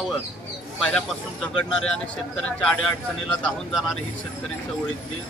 मतदारावर पहिल्यापासून झगडणारे आणि शेतकऱ्यांच्या अडीअडचणीला धावून जाणारे ही शेतकरी चळवळीतली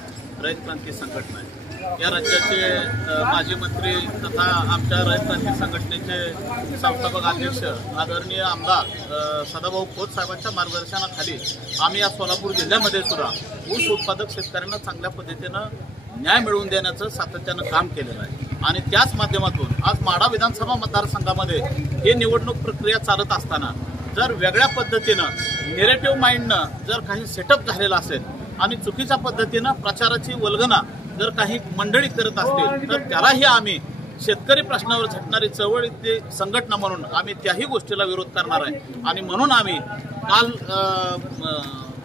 रयत क्रांती संघटना आहे। या राज्याचे माजी मंत्री तथा आमच्या रयत क्रांती संघटनेचे संस्थापक अध्यक्ष आदरणीय आमदार सदाभाऊ खोत साहेबांच्या मार्गदर्शनाखाली आम्ही या सोलापूर जिल्ह्यामध्ये सुद्धा ऊस उत्पादक शेतकऱ्यांना चांगल्या पद्धतीनं न्याय मिळवून देण्याचं सातत्यानं काम केलेलं आहे। आणि त्याच माध्यमातून आज माढा विधानसभा मतदारसंघामध्ये ही निवडणूक प्रक्रिया चालत असताना जर वेगळ्या पद्धतीनं नेरेटिव्ह माइंडनं जर काही सेटअप झालेला असेल आणि चुकीच्या पद्धतीनं प्रचाराची वल्गना जर काही मंडळी करत असतील तर त्यालाही आम्ही शेतकरी प्रश्नावर झटणारी चळवळीतली संघटना म्हणून आम्ही त्याही गोष्टीला विरोध करणार आहे। आणि म्हणून आम्ही काल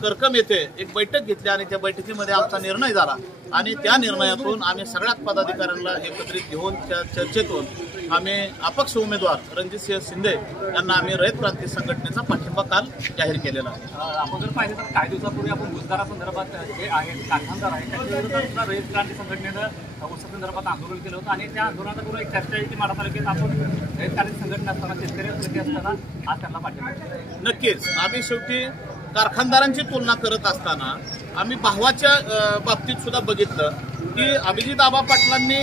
करकम येथे एक बैठक घेतली आणि त्या बैठकीमध्ये आमचा निर्णय झाला आणि त्या निर्णयातून आम्ही सगळ्याच पदाधिकाऱ्यांना एकत्रित घेऊन त्या चर्चेतून आम्ही अपक्ष उमेदवार रणजितसिंह शिंदे यांना आम्ही रयत क्रांती संघटनेचा पाठिंबा काल जाहीर केलेला आहे। आपण जर पाहिलं तर काही दिवसापूर्वी आपण ऊसदरासंदर्भात जे आहेत कारखानदार आहे त्यांच्या विरोधात रयत क्रांती संघटनेनं ऊसासंदर्भात आंदोलन केलं होतं आणि त्या आंदोलनाचा एक चर्चा आहे की माढा तालुक्यात आपण रयत क्रांती संघटना असताना शेतकरी असताना आज त्यांना पाठिंबा दिला। नक्कीच आम्ही शेवटी कारखानदारांची तुलना करत असताना आम्ही भावाच्या बाबतीत सुद्धा बघितलं की अभिजित आबा पाटलांनी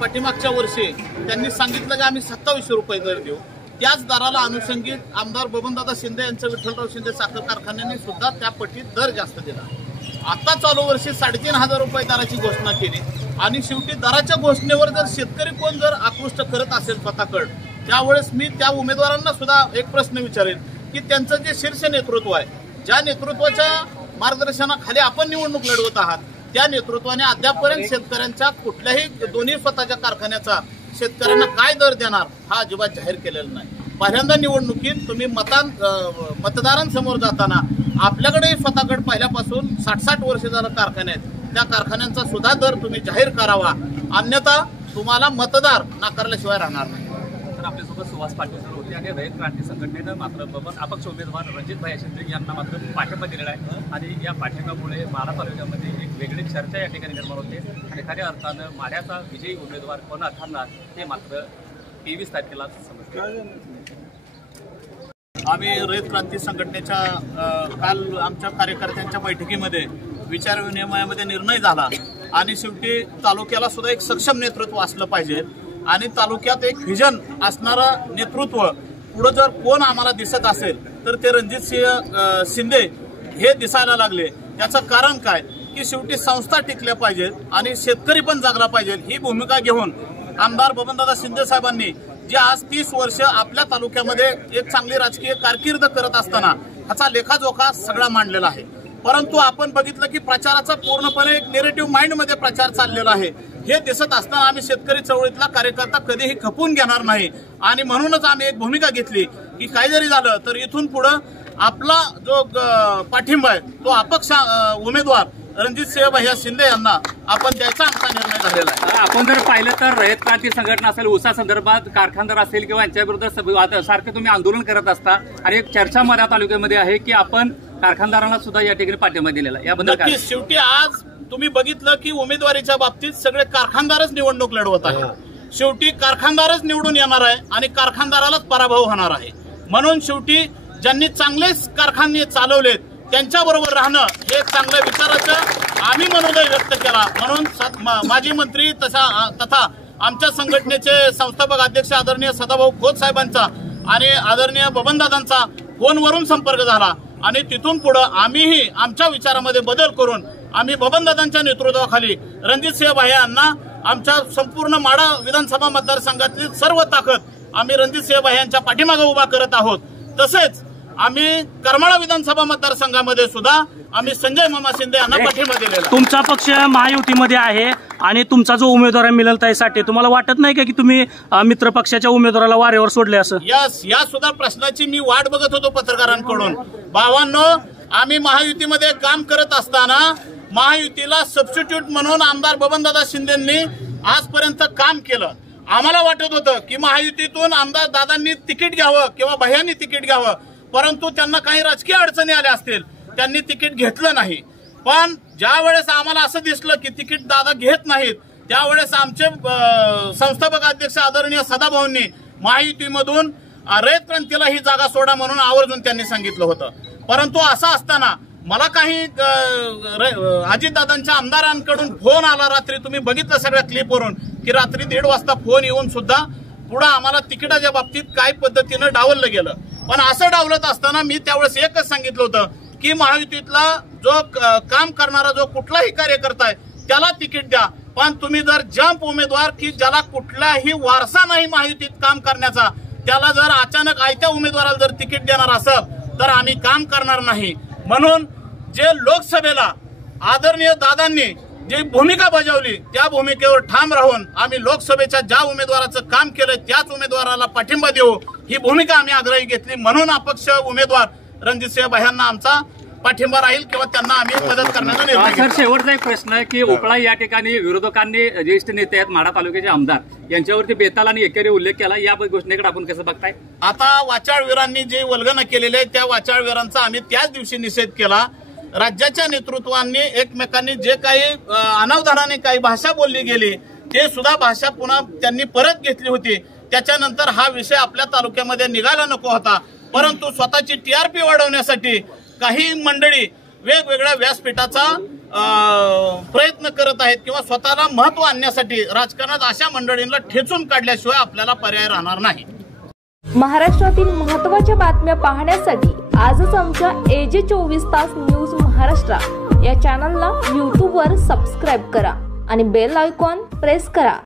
पाठीमागच्या वर्षी त्यांनी सांगितलं की आम्ही 2700 रुपये दर देऊ। त्याच दराला अनुषंगिक आमदार बबनदादा शिंदे यांच्या विठ्ठलराव शिंदे साखर कारखान्याने सुद्धा त्या पटीत दर जास्त दिला। आता चालू वर्षी 3500 रुपये दराची घोषणा केली आणि शेवटी दराच्या घोषणेवर जर शेतकरी कोण जर आकृष्ट करत असेल स्वतःकडे त्यावेळेस मी त्या उमेदवारांना सुद्धा एक प्रश्न विचारेन की त्यांचं जे शीर्ष नेतृत्व आहे, ज्या नेतृत्वाच्या मार्गदर्शनाखाली आपण निवडणूक लढवत आहात, त्या नेतृत्वाने अद्यापपर्यंत शेतकऱ्यांच्या कुठल्याही दोन्ही स्वतःच्या कारखान्याचा शेतकऱ्यांना काय दर देणार हा अजिबात जाहीर केलेला नाही। पहिल्यांदा निवडणुकीत तुम्ही मतदारांसमोर जाताना आपल्याकडे स्वतःकडे पहिल्यापासून 60-60 वर्ष झालं कारखाने आहेत, त्या कारखान्यांचा सुद्धा दर तुम्ही जाहीर करावा, अन्यथा तुम्हाला मतदार नाकारल्याशिवाय राहणार नाही। तर आपल्यासोबत सुहास पाटील सर होते आणि रयत क्रांती संघटनेनं मात्र अपक्ष उमेदवार रणजितभाई शिंदे यांना मात्र पाठिंबा दिलेला आहे आणि या पाठिंब्यामुळे माढा तालुक्यामध्ये एक वेगळी चर्चा या ठिकाणी निर्माण होते आणि खऱ्या अर्थानं माढ्याचा विजयी उमेदवार कोण ठरणार हे मात्र 23 तारखेला समजते। आम्ही रयत क्रांती संघटनेच्या काल आमच्या कार्यकर्त्यांच्या बैठकीमध्ये विचार विनिमयामध्ये निर्णय झाला आणि शेवटी तालुक्याला सुद्धा एक सक्षम नेतृत्व असलं पाहिजे आणि तालुक्यात एक व्हिजन असणारं नेतृत्व पुढे जर कोण आम्हाला दिसत असेल तर ते रणजितसिंह शिंदे हे दिसायला लागले। त्याचं कारण काय की शेवटी संस्था टिकल्या पाहिजेत आणि शेतकरी पण जागला पाहिजे ही भूमिका घेऊन आमदार बबनदादा शिंदे साहेबांनी जे आज 30 वर्ष आपल्या तालुक्यामध्ये एक चांगली राजकीय कारकीर्द करत असताना ह्याचा लेखाजोखा सगळा मांडलेला आहे। परंतु आपण बघितलं की प्रचाराचा पूर्णपणे एक नेरेटिव्ह माइंडमध्ये प्रचार चाललेला आहे। हे दिसत असताना आम्ही शेतकरी चळवळीतला कार्यकर्ता कधीही खपून घेणार नाही आणि म्हणूनच आम्ही एक भूमिका घेतली की काही जरी झालं तर इथून पुढे आपला जो पाठिंबा आहे तो अपक्ष उमेदवार रणजितसिंह भैया शिंदे यांना आपण द्यायचा आमचा निर्णय झालेला आहे। आपण जर पाहिलं तर रयत क्रांती संघटना असेल, ऊसा संदर्भात कारखानदार असेल किंवा यांच्या विरुद्ध सारखे तुम्ही आंदोलन करत असता आणि एक चर्चा माढा तालुक्यामध्ये आहे की आपण कारखानदारांना सुद्धा या ठिकाणी पाठिंबा दिलेला याबद्दल काय? शेवटी आज तुम्ही बघितलं की उमेदवारीच्या बाबतीत सगळे कारखानदारच निवडणूक लढवत आहे। शेवटी कारखानदारच निवडून येणार आहे आणि कारखानदारालाच पराभव होणार आहे। म्हणून शेवटी ज्यांनी चांगलेच कारखाने चालवलेत त्यांच्याबरोबर राहणं हे चांगल्या विचाराचं आम्ही मनोदय व्यक्त केला। म्हणून माजी मंत्री तथा आमच्या संघटनेचे संस्थापक अध्यक्ष आदरणीय सदाभाऊ खोत साहेबांचा आणि आदरणीय बबनदादांचा फोनवरून संपर्क झाला आणि तिथून पुढे आम्हीही आमच्या विचारामध्ये बदल करून आम्ही बबनदादांच्या नेतृत्वाखाली रणजितसिंह भाई यांना आमच्या संपूर्ण माढा विधानसभा मतदारसंघातील सर्व ताकद आम्ही रणजितसिंह भाई यांच्या पाठीमागे उभा करत आहोत। तसेच आम्ही करमाळा विधानसभा मतदारसंघामध्ये सुद्धा आम्ही संजय मामा शिंदे यांना पाठिंबा दिलेला। तुमचा पक्ष महायुतीमध्ये आहे आणि तुमचा जो उमेदवार आहे मिलनताई साठे, तुम्हाला वाटत नाही का की तुम्ही मित्र पक्षाच्या उमेदवाराला वारेवर सोडले असं? या सुद्धा प्रश्नाची मी वाट बघत होतो पत्रकारांकडून। भावांनो, आम्ही महायुतीमध्ये काम करत असताना महायुतीला सबस्टिट्यूट म्हणून आमदार बबनदादा शिंदेंनी आजपर्यंत काम केलं। आम्हाला वाटत होतं की महायुतीतून आमदार दादांनी तिकीट घ्यावं किंवा भैयांनी तिकीट घ्यावं, परंतु त्यांना काही राजकीय अडचणी आल्या असतील, त्यांनी तिकीट घेतलं नाही। पण ज्या वेळेस आम्हाला असं दिसलं की तिकीट दादा घेत नाहीत त्यावेळेस आमचे संस्थापक अध्यक्ष आदरणीय सदाभाऊंनी महायुतीमधून रयत क्रांतीला ही जागा सोडा म्हणून आवर्जून त्यांनी सांगितलं होतं. परंतु असं असताना मला काही अजितदादांच्या आमदारांकडून फोन आला रात्री, तुम्ही बघितलं सगळ्या क्लिपवरून, की रात्री 1:30 वाजता फोन येऊन सुद्धा पुढे आम्हाला तिकिटाच्या बाबतीत काय पद्धतीनं डावललं गेलं. पण असं डावलत असताना मी त्यावेळेस एकच सांगितलं होतं की महायुतीतला जो काम करणारा जो कुठलाही कार्यकर्ता आहे त्याला तिकीट द्या, पण तुम्ही जर जंप उमेदवार की ज्याला कुठलाही वारसा नाही महायुतीत काम करण्याचा, त्याला जर अचानक आयत्या उमेदवाराला जर तिकीट देणार असेल तर आम्ही काम करणार नाही. म्हणून जे लोकसभेला आदरणीय दादांनी जी भूमिका बजावली त्या भूमिकेवर ठाम राहून आम्ही लोकसभेच्या ज्या उमेदवाराचं काम केलं त्याच उमेदवाराला पाठिंबा देऊ ही भूमिका आम्ही आग्रही घेतली. म्हणून अपक्ष उमेदवार रणजितसिंह भायांना आमचा पाठिंबा राहील किंवा त्यांना आम्ही मदत करण्याचा निर्णय घेतला. सर, शेवटचा एक प्रश्न आहे की उपळा या ठिकाणी विरोधकांनी ज्येष्ठ नेते आहेत माढा तालुक्याचे आमदार यांच्यावरती बेताल आणि एकेरी उल्लेख केला, या घोषणेकडे आपण कसं बघताय? आता वाचाळवीरांनी जे वल्गना केलेले आहे त्या वाचाळवीरांचा आम्ही त्याच दिवशी निषेध केला. राज्याच्या नेतृत्वांनी एकमेकांनी जे काही अनावधानाने काही भाषा बोलली गेली ते सुद्धा भाषा पुन्हा त्यांनी परत घेतली होती. त्याच्यानंतर हा विषय आपल्या तालुक्यामध्ये निघायला नको होता, परंतु स्वतःची टीआरपी वाढवण्यासाठी काही मंडळी वेगवेगळ्या व्यासपीठाचा प्रयत्न करत आहेत किंवा स्वतःला महत्व आणण्यासाठी राजकारणात अशा मंडळींना ठेचून काढल्याशिवाय आपल्याला पर्याय राहणार नाही. महाराष्ट्रातील महत्त्वाच्या बातम्या पाहण्यासाठी आजच आमच्या AJ 24 तास न्यूज महाराष्ट्र या चॅनलला YouTubeवर सबस्क्राईब करा आणि बेल आयकॉन प्रेस करा.